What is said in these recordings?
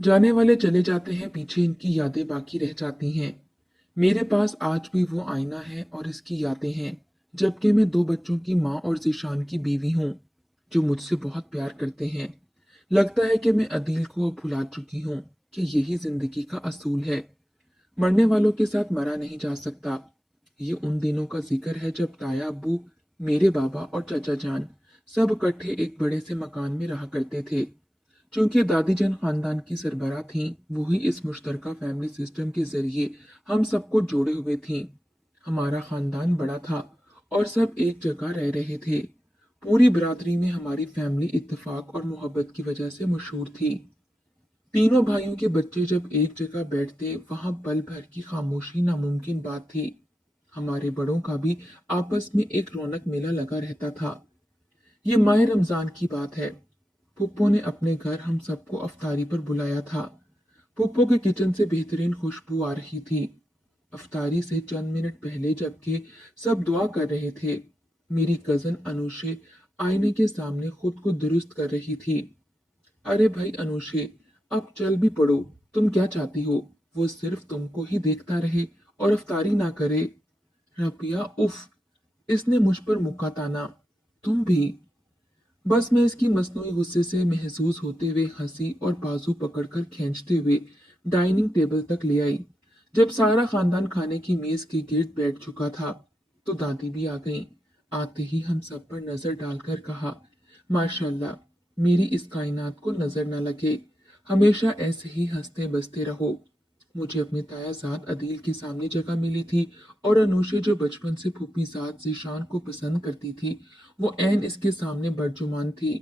जाने वाले चले जाते हैं, पीछे इनकी यादें बाकी रह जाती हैं। मेरे पास आज भी वो आईना है और इसकी यादें हैं, जबकि मैं दो बच्चों की माँ और ज़ीशान की बीवी हूँ, जो मुझसे बहुत प्यार करते हैं। लगता है कि मैं अदील को अब भुला चुकी हूँ कि यही जिंदगी का असूल है। मरने वालों के साथ मरा नहीं जा सकता। ये उन दिनों का जिक्र है जब ताया अब्बू, मेरे बाबा और चाचा जान सब इकट्ठे एक बड़े से मकान में रहा करते थे। चूंकि दादी जान खानदान की सरबराह थीं, वही इस मुश्तरका फैमिली सिस्टम के जरिए हम सबको जोड़े हुए थीं। हमारा खानदान बड़ा था और सब एक जगह रह रहे थे। पूरी बरादरी में हमारी फैमिली इत्तेफाक और मोहब्बत की वजह से मशहूर थी। तीनों भाइयों के बच्चे जब एक जगह बैठते, वहां पल भर की खामोशी नामुमकिन बात थी। हमारे बड़ों का भी आपस में एक रौनक मेला लगा रहता था। ये माह रमजान की बात है। फुप्पो ने अपने घर हम सबको अफ्तारी पर बुलाया था। फुप्पो के किचन से बेहतरीन खुशबू आ रही थी। अफ्तारी से चंद मिनट पहले जबकि सब दुआ कर रहे थे, मेरी कजन अनुषे आईने के सामने खुद को दुरुस्त कर रही थी। अरे भाई अनुषे, अब चल भी पड़ो। तुम क्या चाहती हो? वो सिर्फ तुमको ही देखता रहे और अफ्तारी ना करे? रबिया, उफ! इसने मुझ पर मुक्का ताना। तुम भी? बस मैं इसकी मसनूई गुस्से से महसूस होते हुए हंसी और बाजू पकड़कर खींचते हुए डाइनिंग टेबल तक ले आई। जब सारा खानदान खाने की मेज के गिर्द बैठ चुका था, तो दादी भी आ गईं। आते ही हम सब पर नजर डालकर कहा, माशाल्लाह, मेरी इस कायनात को नजर न लगे। हमेशा ऐसे ही हंसते बसते रहो। मुझे अपने तायाजाद अदील के सामने जगह मिली थी और अनूशे जो बचपन से फूफीजाद जीशान को पसंद करती थी, वो ऐन इसके सामने बरजुमान थी।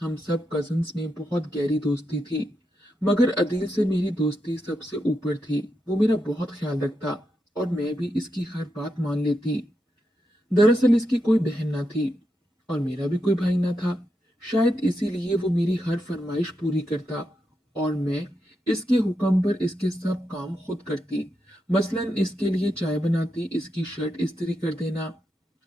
हम सब कजन्स में बहुत गहरी दोस्ती थी, मगर अदील से मेरी दोस्ती सबसे ऊपर थी। वो मेरा बहुत ख्याल रखता और मैं भी इसकी हर बात मान लेती। दरअसल इसकी कोई बहन ना थी और मेरा भी कोई भाई ना था। शायद इसीलिए वो मेरी हर फरमाइश पूरी करता और मैं इसके हुक्म पर इसके सब काम खुद करती। मसलन इसके लिए चाय बनाती, इसकी शर्ट इस्त्री कर देना।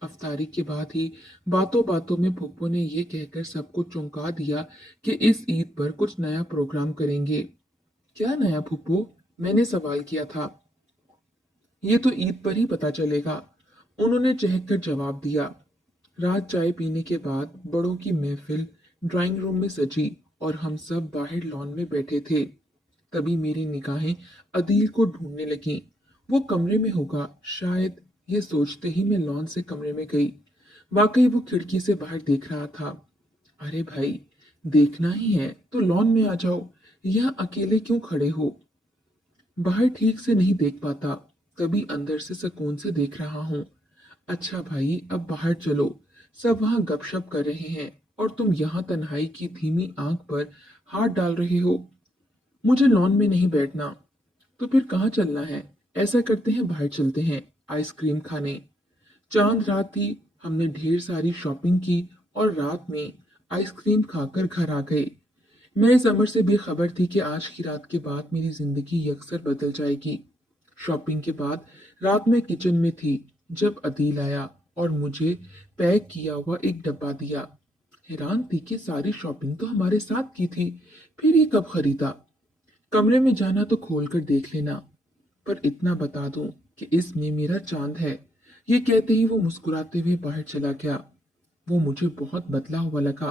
अफ्तारी के बाद ही बातों बातों में फुप्पो ने यह कहकर सबको चौंका दिया कि इस ईद पर कुछ नया प्रोग्राम करेंगे। क्या नया फुप्पो? मैंने सवाल किया था। ये तो ईद पर ही पता चलेगा, उन्होंने चहक कर जवाब दिया। रात चाय पीने के बाद बड़ों की महफिल ड्राइंग रूम में सजी और हम सब बाहर लॉन में बैठे थे। तभी मेरी निगाहें अदील को ढूंढने लगीं। वो कमरे में होगा शायद। ये सोचते ही मैं लॉन से कमरे में गई। वाकई वो खिड़की से बाहर देख रहा था। अरे भाई, देखना ही है तो लॉन में आ जाओ, यहाँ अकेले क्यों खड़े हो? बाहर ठीक से नहीं देख पाता, तभी अंदर से सुकून से देख रहा हूँ। अच्छा भाई, अब बाहर चलो। सब वहां गपशप कर रहे हैं और तुम यहाँ तन्हाई की धीमी आंख पर हाथ डाल रहे हो। मुझे लॉन में नहीं बैठना। तो फिर कहाँ चलना है? ऐसा करते हैं, बाहर चलते हैं आइसक्रीम खाने। चांद रात थी, हमने ढेर सारी शॉपिंग की और रात में आइसक्रीम खाकर घर आ गए। मैं इस अमर से बेखबर थी कि आज की रात के बाद मेरी जिंदगी यकसर बदल जाएगी। शॉपिंग के बाद रात में किचन में थी जब अदील आया और मुझे पैक किया हुआ एक डब्बा दिया। हैरान थी कि सारी शॉपिंग तो हमारे साथ की थी, फिर ये कब खरीदा? कमरे में जाना तो खोल कर देख लेना, पर इतना बता दूं कि इसमें मेरा चांद है। ये कहते ही वो मुस्कुराते हुए बाहर चला गया। वो मुझे बहुत बदला हुआ लगा।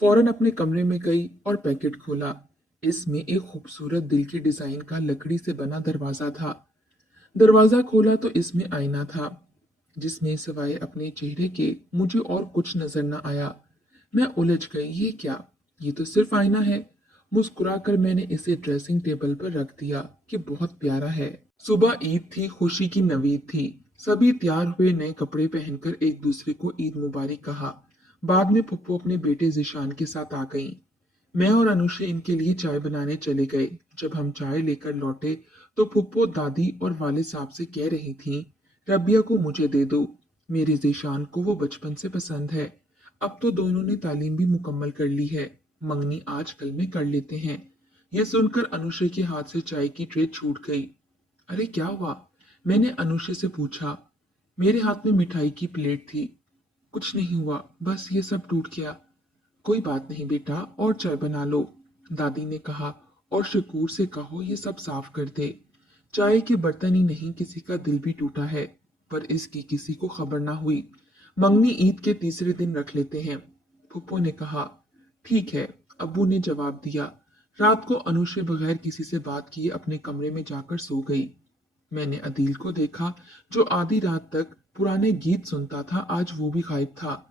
फौरन अपने कमरे में गई और पैकेट खोला। इसमें एक खूबसूरत दिल के डिजाइन का लकड़ी से बना दरवाजा था। दरवाजा खोला तो इसमें आईना था, जिसमें सिवाय अपने चेहरे के मुझे और कुछ नजर न आया। मैं उलझ गई, ये क्या? ये तो सिर्फ आईना है। मुस्कुराकर मैंने इसे ड्रेसिंग टेबल पर रख दिया कि बहुत प्यारा है। सुबह ईद थी, खुशी की नवीद थी। सभी तैयार हुए, नए कपड़े पहनकर एक दूसरे को ईद मुबारक कहा। बाद में पुप्पो अपने बेटे जिशान के साथ आ गईं। मैं और अनुषे इनके लिए चाय बनाने चले गए। जब हम चाय लेकर लौटे तो फुप्पो दादी और वालिद साहब से कह रही थीं, रबिया को मुझे दे दो, मेरे जीशान को वो बचपन से पसंद है। अब तो दोनों ने तालीम भी मुकम्मल कर ली है, मंगनी आजकल में कर लेते हैं। यह सुनकर अनुषे के हाथ से चाय की ट्रे छूट गई। अरे क्या हुआ? मैंने अनुषे से पूछा। मेरे हाथ में मिठाई की प्लेट थी। कुछ नहीं हुआ, बस ये सब टूट गया। कोई बात नहीं बेटा, और चाय बना लो, दादी ने कहा और शकूर से कहो ये सब साफ कर दे। चाय के बर्तन ही नहीं, किसी का दिल भी टूटा है, पर इसकी किसी को खबर ना हुई। मंगनी ईद के तीसरे दिन रख लेते हैं। फुप्पो ने कहा। ठीक है, अब्बू ने जवाब दिया। रात को अनुषे बगैर किसी से बात किए अपने कमरे में जाकर सो गई। मैंने अदील को देखा, जो आधी रात तक पुराने गीत सुनता था, आज वो भी गायब था।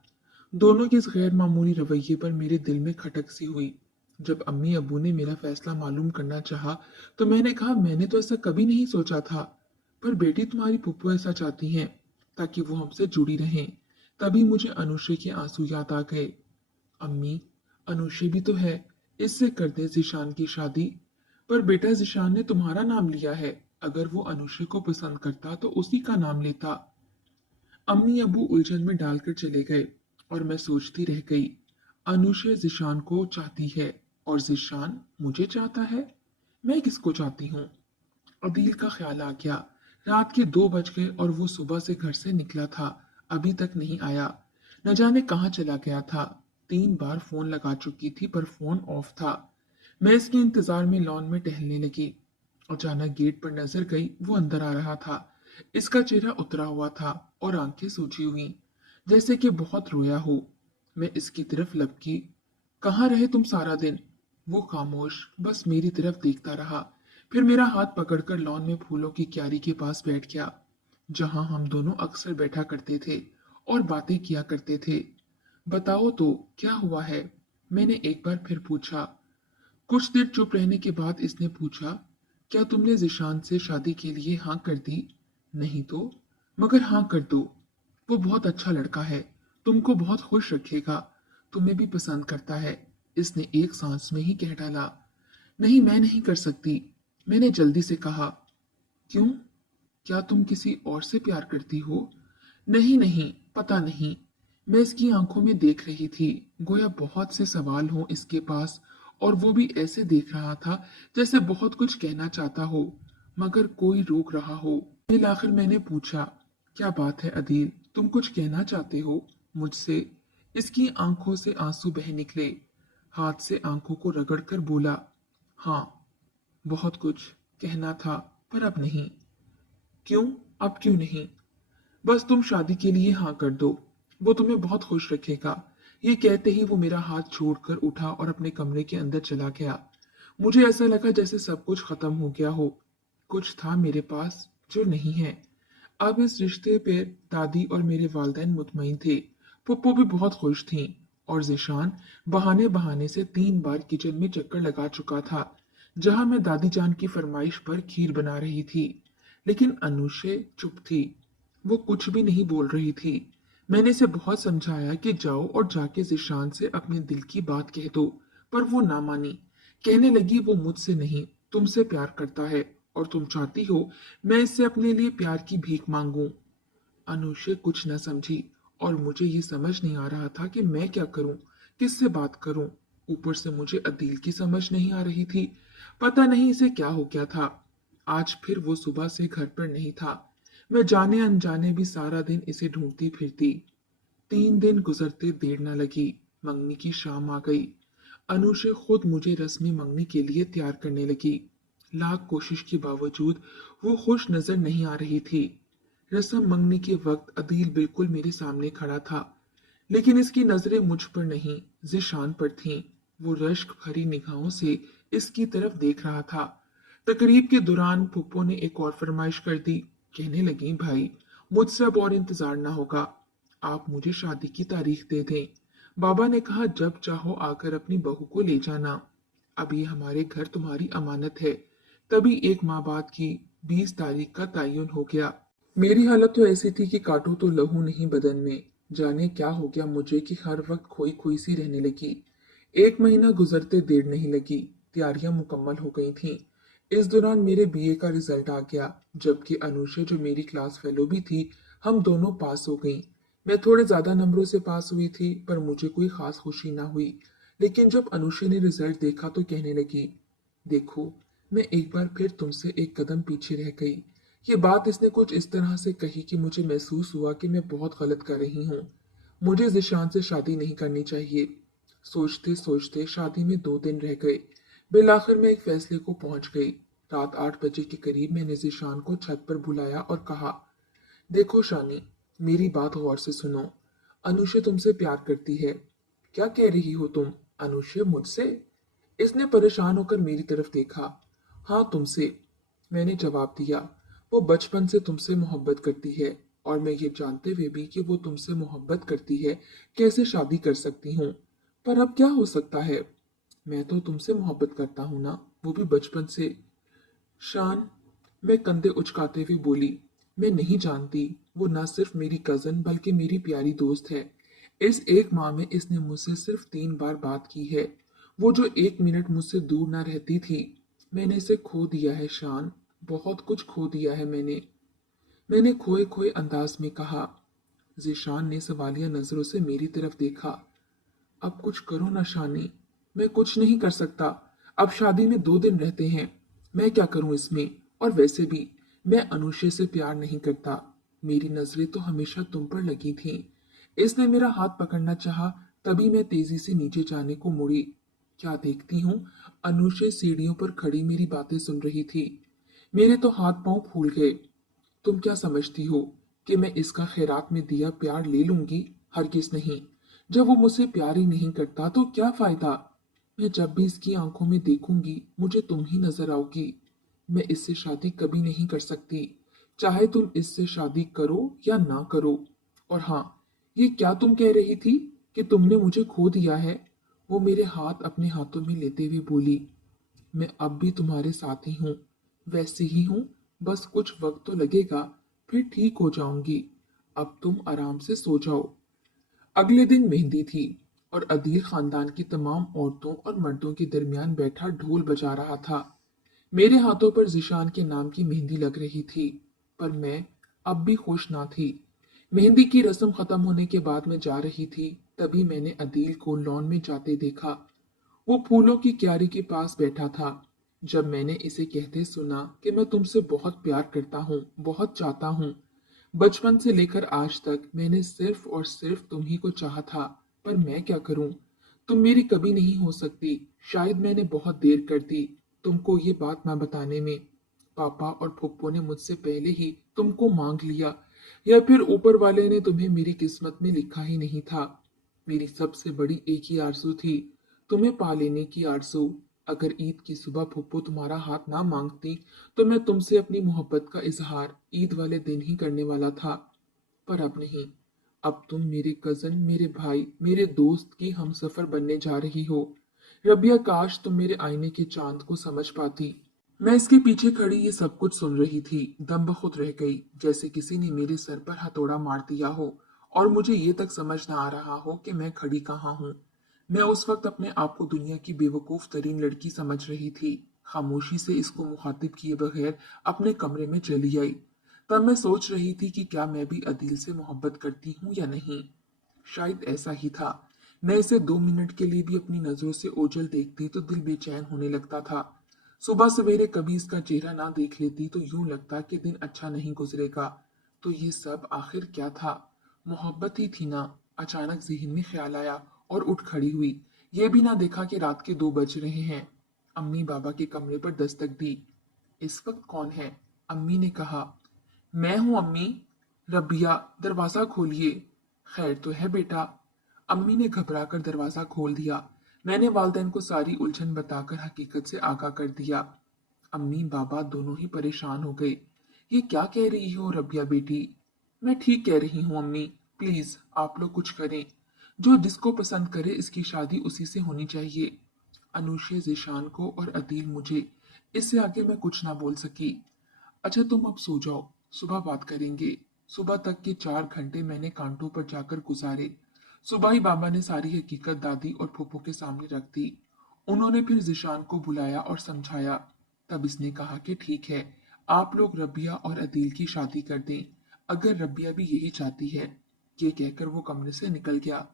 दोनों के इस गैर मामूली रवैये पर मेरे दिल में खटक सी हुई। जब अम्मी अब्बू ने मेरा फैसला मालूम करना चाहा, तो मैंने कहा मैंने तो ऐसा कभी नहीं सोचा था, पर बेटी तुम्हारी फुप्पो ऐसा चाहती हैं ताकि वो हमसे जुड़ी रहें। तभी मुझे अनुषे के आंसू याद आ गए। अम्मी, अनुषे भी तो है, इससे कर दे जिशान की शादी। पर बेटा जिशान ने तुम्हारा नाम लिया है, अगर वो अनुषे को पसंद करता तो उसी का नाम लेता। अम्मी अबू उलझन में डालकर चले गए और मैं सोचती रह गई। अनुषे जिशान को चाहती है और जिशान मुझे चाहता है। मैं किसको चाहती हूँ? अदील का ख्याल आ गया। रात के 2 बज गए और वो सुबह से घर से निकला था, अभी तक नहीं आया। न जाने कहाँ चला गया था। 3 बार फोन लगा चुकी थी पर फोन ऑफ था। मैं इसके इंतजार में लॉन में टहलने लगी। अचानक गेट पर नजर गई, वो अंदर आ रहा था। इसका चेहरा उतरा हुआ था और आंखें सूजी हुई, जैसे कि बहुत रोया हो। मैं इसकी तरफ लपकी। कहाँ रहे तुम सारा दिन? वो खामोश बस मेरी तरफ देखता रहा। फिर मेरा हाथ पकड़कर लॉन में फूलों की क्यारी के पास बैठ गया, जहां हम दोनों अक्सर बैठा करते थे और बातें किया करते थे। बताओ तो क्या हुआ है? मैंने एक बार फिर पूछा। कुछ देर चुप रहने के बाद इसने पूछा, क्या तुमने जिशान से शादी के लिए हाँ कर दी? नहीं तो? मगर हाँ कर दो। वो बहुत अच्छा लड़का है, तुमको बहुत खुश रखेगा, तुम्हें भी पसंद करता है। इसने एक सांस में ही कह डाला। नहीं, मैं नहीं कर सकती, मैंने जल्दी से कहा। क्यों? क्या तुम किसी और से प्यार करती हो? नहीं नहीं, पता नहीं। मैं इसकी आंखों में देख रही थी, गोया बहुत से सवाल हों इसके पास, और वो भी ऐसे देख रहा था जैसे बहुत कुछ कहना चाहता हो, मगर कोई रोक रहा हो। फिर आखिर मैंने पूछा, क्या बात है अदील, तुम कुछ कहना चाहते हो मुझसे? इसकी आंखों से आंसू बह निकले। हाथ से आंखों को रगड़कर बोला, हाँ, बहुत कुछ कहना था, पर अब नहीं। क्यों? अब क्यों नहीं? बस तुम शादी के लिए हाँ कर दो, वो तुम्हें बहुत खुश रखेगा। ये कहते ही वो मेरा हाथ छोड़कर उठा और अपने कमरे के अंदर चला गया। मुझे ऐसा लगा जैसे सब कुछ खत्म हो गया हो। कुछ था मेरे पास जो नहीं है। अब इस रिश्ते पे दादी और मेरे वालिदैन मुतमईन थे। पुप्पो भी बहुत खुश थीं और जिशान बहाने बहाने से 3 बार किचन में चक्कर लगा चुका था, जहां मैं दादी जान की फरमाइश पर खीर बना रही थी। लेकिन अनुषे चुप थी, वो कुछ भी नहीं बोल रही थी। मैंने इसे बहुत समझाया कि जाओ और जाके जिशान से अपने दिल की बात कह दो, पर वो ना मानी। कहने लगी वो मुझसे नहीं, तुमसे प्यार करता है और तुम चाहती हो मैं इससे अपने लिए प्यार की भीख मांगूं। अनुषे कुछ न समझी और मुझे ये समझ नहीं आ रहा था कि मैं क्या करूं, किससे बात करूं। ऊपर से मुझे अदील की समझ नहीं आ रही थी। पता नहीं इसे क्या हो गया था। आज फिर वो सुबह से घर पर नहीं था। मैं जाने अनजाने भी सारा दिन इसे ढूंढती फिरती। 3 दिन गुजरते देर न लगी। मंगनी की शाम आ गई। अनुषे खुद मुझे रस्मी मंगनी के लिए तैयार करने लगी। लाख कोशिश के बावजूद वो खुश नजर नहीं आ रही थी। रस्म मंगनी के वक्त अदील बिल्कुल मेरे सामने खड़ा था, लेकिन इसकी नजरें मुझ पर नहीं, जिशान पर थीं। वो रश्क भरी निगाहों से इसकी तरफ देख रहा था। तकरीब के दौरान फुप्पो ने एक और फरमाइश कर दी। कहने लगी, भाई, मुझसे अब और इंतजार ना होगा, आप मुझे शादी की तारीख दे दें। बाबा ने कहा जब चाहो आकर अपनी बहू को ले जाना। अब ये हमारे घर तुम्हारी अमानत है। तभी 1 माह बाद की 20 तारीख का तयन हो गया। मेरी हालत तो ऐसी थी कि काटो तो लहू नहीं बदन में। जाने क्या हो गया मुझे कि हर वक्त खोई खोई सी रहने लगी। 1 महीना गुजरते देर नहीं लगी, तैयारियां मुकम्मल हो गई थीं। इस दौरान मेरे बीए का रिजल्ट आ गया, जबकि अनुषा जो मेरी क्लास फेलो भी थी, हम दोनों पास हो गईं। मैं थोड़े ज्यादा नंबरों से पास हुई थी, पर मुझे कोई खास खुशी ना हुई। लेकिन जब अनुषा ने रिजल्ट देखा तो कहने लगी, देखो, मैं एक बार फिर तुमसे एक कदम पीछे रह गई। ये बात इसने कुछ इस तरह से कही कि मुझे महसूस हुआ कि मैं बहुत गलत कर रही हूँ। मुझे जिशान से शादी नहीं करनी चाहिए। सोचते सोचते शादी में 2 दिन रह गए। बिलाखिर मैं एक फैसले को पहुंच गई। रात 8 बजे के करीब मैंने ज़ीशान को छत पर बुलाया और कहा, देखो शानी, मेरी बात गौर से सुनो। अनुषे तुमसे प्यार करती है। क्या कह रही हो तुम? अनुषे मुझसे? इसने परेशान होकर मेरी तरफ देखा। हाँ, तुमसे, मैंने जवाब दिया। वो बचपन से तुमसे मोहब्बत करती है, और मैं ये जानते हुए भी कि वो तुमसे मोहब्बत करती है कैसे शादी कर सकती हूँ? पर अब क्या हो सकता है? मैं तो तुमसे मोहब्बत करता हूँ ना, वो भी बचपन से। शान, मैं कंधे उचकाते हुए बोली, मैं नहीं जानती। वो ना सिर्फ मेरी कजन बल्कि मेरी प्यारी दोस्त है। इस एक माह में इसने मुझसे सिर्फ 3 बार बात की है। वो जो 1 मिनट मुझसे दूर ना रहती थी। मैंने इसे खो दिया है शान, बहुत कुछ खो दिया है मैंने खोए खोए अंदाज में कहा। जीशान ने सवालिया नजरों से मेरी तरफ देखा। अब कुछ करो ना शानी। मैं कुछ नहीं कर सकता। अब शादी में 2 दिन रहते हैं। मैं क्या करूं इसमें? और वैसे भी मैं अनुषे से प्यार नहीं करता। मेरी नजरें तो हमेशा तुम पर लगी थीं। इसने मेरा हाथ पकड़ना चाहा, तभी मैं तेजी से नीचे जाने को मुड़ी। क्या देखती हूँ, अनुषे सीढ़ियों पर खड़ी मेरी बातें सुन रही थी। मेरे तो हाथ पांव फूल गए। तुम क्या समझती हो कि मैं इसका खैरात में दिया प्यार ले लूंगी? हरगिज नहीं। जब वो मुझसे प्यार ही नहीं करता तो क्या फायदा? मैं जब भी इसकी आंखों में देखूंगी मुझे तुम ही नजर आओगी। मैं इससे शादी कभी नहीं कर सकती, चाहे तुम इससे शादी करो या ना करो। और हाँ, ये क्या तुम कह रही थी कि तुमने मुझे खो दिया है? वो मेरे हाथ अपने हाथों में लेते हुए बोली, मैं अब भी तुम्हारे साथ ही हूँ, वैसी ही हूँ। बस कुछ वक्त तो लगेगा, फिर ठीक हो जाऊंगी। अब तुम आराम से सो जाओ। अगले दिन मेहंदी थी, और अदील खानदान की तमाम औरतों और मर्दों के दरमियान बैठा ढोल बजा रहा था। मेरे हाथों पर जिशान के नाम की मेहंदी लग रही थी, पर मैं अब भी खुश ना थी। मेहंदी की रस्म खत्म होने के बाद मैं जा रही थी, तभी मैंने अदील को लॉन में जाते देखा। वो फूलों की क्यारी के पास बैठा था। जब मैंने इसे कहते सुना कि मैं तुमसे बहुत प्यार करता हूँ, बहुत चाहता हूँ। बचपन से लेकर आज तक मैंने सिर्फ और सिर्फ तुम ही को चाहा था, पर मैं क्या करूं? तुम मेरी कभी नहीं हो सकती। शायद मैंने बहुत देर कर दी तुमको ये बात ना बताने में। पापा और फुप्पो ने मुझसे पहले ही तुमको मांग लिया, या फिर ऊपर वाले ने तुम्हें मेरी किस्मत में लिखा ही नहीं था। मेरी सबसे बड़ी एक ही आरज़ू थी, तुम्हें पा लेने की आरज़ू। अगर ईद की सुबह फुप्पो तुम्हारा हाथ ना मांगती तो मैं तुमसे अपनी मोहब्बत का इजहार ईद वाले दिन ही करने वाला था। पर अब नहीं। अब तुम मेरे कजन, मेरे भाई, मेरे दोस्त की हमसफर बनने जा रही हो। रबिया, काश तुम मेरे आईने के चांद को समझ पाती। मैं इसके पीछे खड़ी ये सब कुछ सुन रही थी, दम बखुद रह गई, जैसे किसी ने मेरे सर पर हथौड़ा मार दिया हो और मुझे ये तक समझ ना आ रहा हो कि मैं खड़ी कहाँ हूँ। मैं उस वक्त अपने आप को दुनिया की बेवकूफ तरीन लड़की समझ रही थी। खामोशी से इसको मुखातिब किए बगैर अपने कमरे में चली आई। तब मैं सोच रही थी कि क्या मैं भी अदील से मोहब्बत करती हूँ या नहीं। शायद ऐसा ही था। मैं इसे 2 मिनट के लिए भी अपनी नजरों से ओझल देखती तो दिल बेचैन होने लगता था। सुबह सवेरे कभी इसका चेहरा ना देख लेती तो यूं लगता कि दिन अच्छा नहीं गुजरेगा। तो ये सब आखिर क्या था? मोहब्बत ही थी ना? अचानक जहन में ख्याल आया और उठ खड़ी हुई। ये भी ना देखा कि रात के 2 बज रहे हैं। अम्मी बाबा के कमरे पर दस्तक दी। इस वक्त कौन है? अम्मी ने कहा। मैं हूं अम्मी। रबिया, दरवाजा खोलिए। खैर तो है बेटा। अम्मी ने घबराकर दरवाजा खोल दिया। मैंने वालदैन को सारी उलझन बताकर हकीकत से आगाह कर दिया। अम्मी बाबा दोनों ही परेशान हो गए। ये क्या कह रही हो रबिया बेटी? मैं ठीक कह रही हूँ अम्मी। प्लीज आप लोग कुछ करें। जो जिसको पसंद करे इसकी शादी उसी से होनी चाहिए। अनुषे जिशान को और अदील मुझे। इससे आगे मैं कुछ ना बोल सकी। अच्छा तुम अब सो जाओ, सुबह बात करेंगे। सुबह तक के 4 घंटे मैंने कांटों पर जाकर गुजारे। सुबह ही बाबा ने सारी हकीकत दादी और फूफो के सामने रख दी। उन्होंने फिर जिशान को बुलाया और समझाया। तब इसने कहा कि ठीक है, आप लोग रबिया और अदील की शादी कर दें, अगर रबिया भी यही चाहती है। ये कहकर वो कमरे से निकल गया।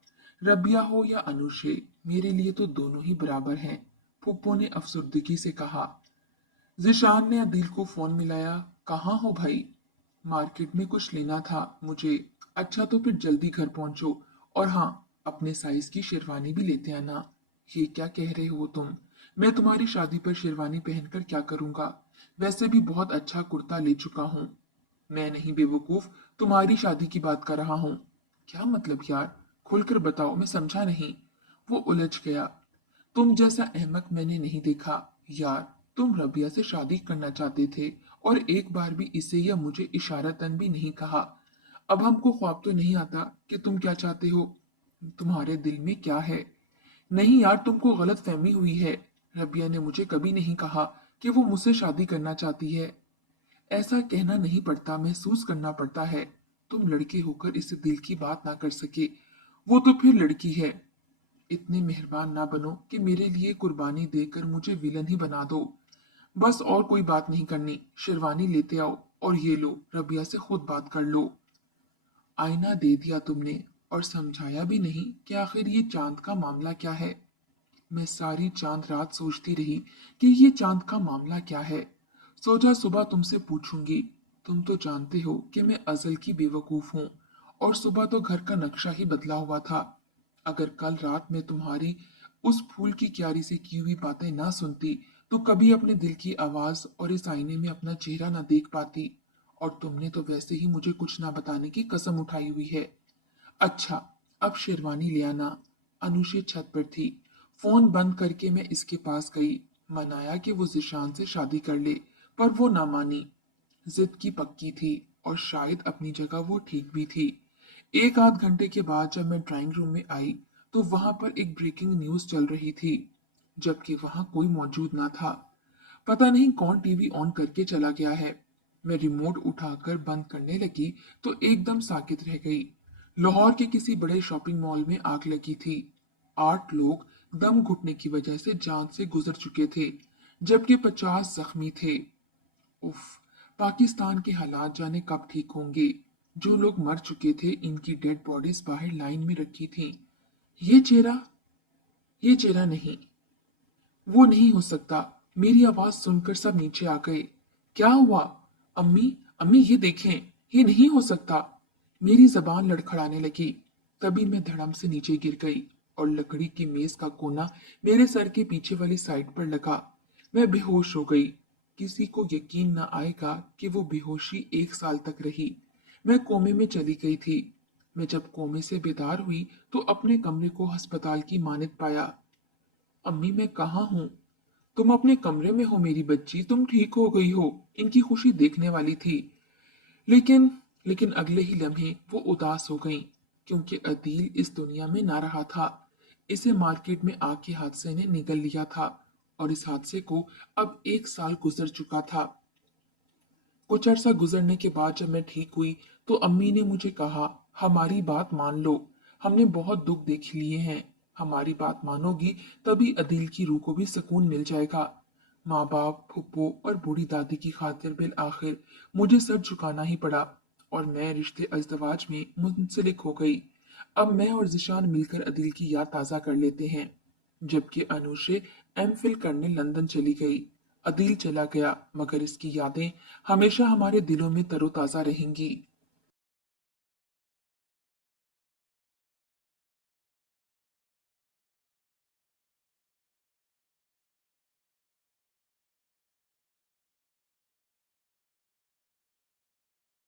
रबिया हो या अनुषे, मेरे लिए तो दोनों ही बराबर हैं, फूफो ने अफसुर्दगी से कहा। जिशान ने अदील को फोन मिलाया। कहाँ हो भाई? मार्केट में कुछ लेना था मुझे। अच्छा तो फिर जल्दी घर पहुंचो, और हाँ, अपने साइज की शेरवानी भी लेते आना। ये क्या कह रहे हो तुम? मैं तुम्हारी शादी पर शेरवानी पहनकर क्या करूंगा? वैसे भी बहुत अच्छा कुर्ता ले चुका हूँ। मैं नहीं बेवकूफ, तुम्हारी शादी की बात कर रहा हूँ। क्या मतलब यार? खुलकर बताओ, मैं समझा नहीं। वो उलझ गया। तुम जैसा अहमक मैंने नहीं देखा। यार, तुम रबिया से शादी करना चाहते थे और एक बार भी इसे या मुझे इशारतन भी नहीं कहा। अब हमको ख्वाब तो नहीं आता कि तुम क्या चाहते हो। तुम्हारे दिल में क्या है? नहीं यार, तुमको गलत फहमी हुई है। रबिया ने मुझे कभी नहीं कहा कि वो मुझसे शादी करना चाहती है। ऐसा कहना नहीं पड़ता, महसूस करना पड़ता है। तुम लड़के होकर इस दिल की बात ना कर सके, वो तो फिर लड़की है। इतने मेहरबान ना बनो कि मेरे लिए कुर्बानी देकर मुझे विलन ही बना दो। बस और कोई बात नहीं करनी, शेरवानी लेते आओ और ये लो, रबिया से खुद बात कर लो। आईना दे दिया तुमने और समझाया भी नहीं कि आखिर ये चांद का मामला क्या है। मैं सारी चांद रात सोचती रही कि ये चांद का मामला क्या है। सोचा सुबह तुमसे पूछूंगी। तुम तो जानते हो कि मैं अजल की बेवकूफ हूँ, और सुबह तो घर का नक्शा ही बदला हुआ था। अगर कल रात में तुम्हारी उस फूल की क्यारी से की हुई बातें ना सुनती तो कभी अपने दिल की आवाज और इस आईने में अपना चेहरा ना देख पाती। और तुमने तो वैसे ही मुझे कुछ ना बताने की कसम उठाई हुई है। अच्छा, अब शेरवानी ले आना। अनुषे छत पर थी। फोन बंद करके मैं इसके पास गई। मनाया कि वो जिशान से शादी कर ले, पर वो ना मानी। जिद की पक्की थी, और शायद अपनी जगह वो ठीक भी थी। एक आध घंटे के बाद जब मैं ड्राइंग रूम में आई तो वहां पर एक ब्रेकिंग न्यूज चल रही थी, जबकि वहां कोई मौजूद ना था। पता नहीं कौन टीवी ऑन करके चला गया है। मैं रिमोट उठाकर बंद करने लगी तो एकदम साकित रह गई। लाहौर के किसी बड़े शॉपिंग मॉल में आग लगी थी। 8 लोग दम घुटने की वजह से जान से गुजर चुके थे, जबकि 50 जख्मी थे। उफ, पाकिस्तान के हालात जाने कब ठीक होंगे। जो लोग मर चुके थे इनकी डेड बॉडीज बाहर लाइन में रखी थी। ये चेहरा, ये चेहरा नहीं, वो नहीं हो सकता। मेरी आवाज सुनकर सब नीचे आ गए। क्या हुआ? अम्मी, अम्मी ये देखें, ये नहीं हो सकता। मेरी जबान लड़खड़ाने लगी। तभी मैं धड़म से नीचे गिर गई और लकड़ी की मेज का कोना मेरे सर के पीछे वाली साइड पर लगा। मैं बेहोश हो गई। किसी को यकीन न आएगा कि वो बेहोशी 1 साल तक रही। मैं कोमे में चली गई थी। मैं जब कोमे से बेदार हुई तो अपने कमरे को अस्पताल की मानद पाया। अम्मी, मैं कहाँ हूँ? तुम अपने कमरे में हो मेरी बच्ची, तुम ठीक हो गई हो। इनकी खुशी देखने वाली थी। लेकिन लेकिन अगले ही लम्हे वो उदास हो गईं, क्योंकि अदील इस दुनिया में ना रहा था। इसे मार्केट में आग के हादसे ने निगल लिया था, और इस हादसे को अब 1 साल गुजर चुका था। कुछ अरसा गुजरने के बाद जब मैं ठीक हुई तो अम्मी ने मुझे कहा, हमारी बात मान लो, हमने बहुत दुख देख लिए हैं। हमारी बात मानोगी तभी अदील की रूह को भी सुकून मिल जाएगा। माँ बाप, फुप्पो और बूढ़ी दादी की खातिर बिल आखिर मुझे सर झुकाना ही पड़ा, और मैं रिश्ते अज़दवाज में मुंसलिक हो गई। अब मैं और जिशान मिलकर अदील की याद ताज़ा कर लेते हैं। जबकि अनुषे एमफिल करने लंदन चली गई। अदील चला गया, मगर इसकी यादें हमेशा हमारे दिलों में तरोताजा रहेंगी।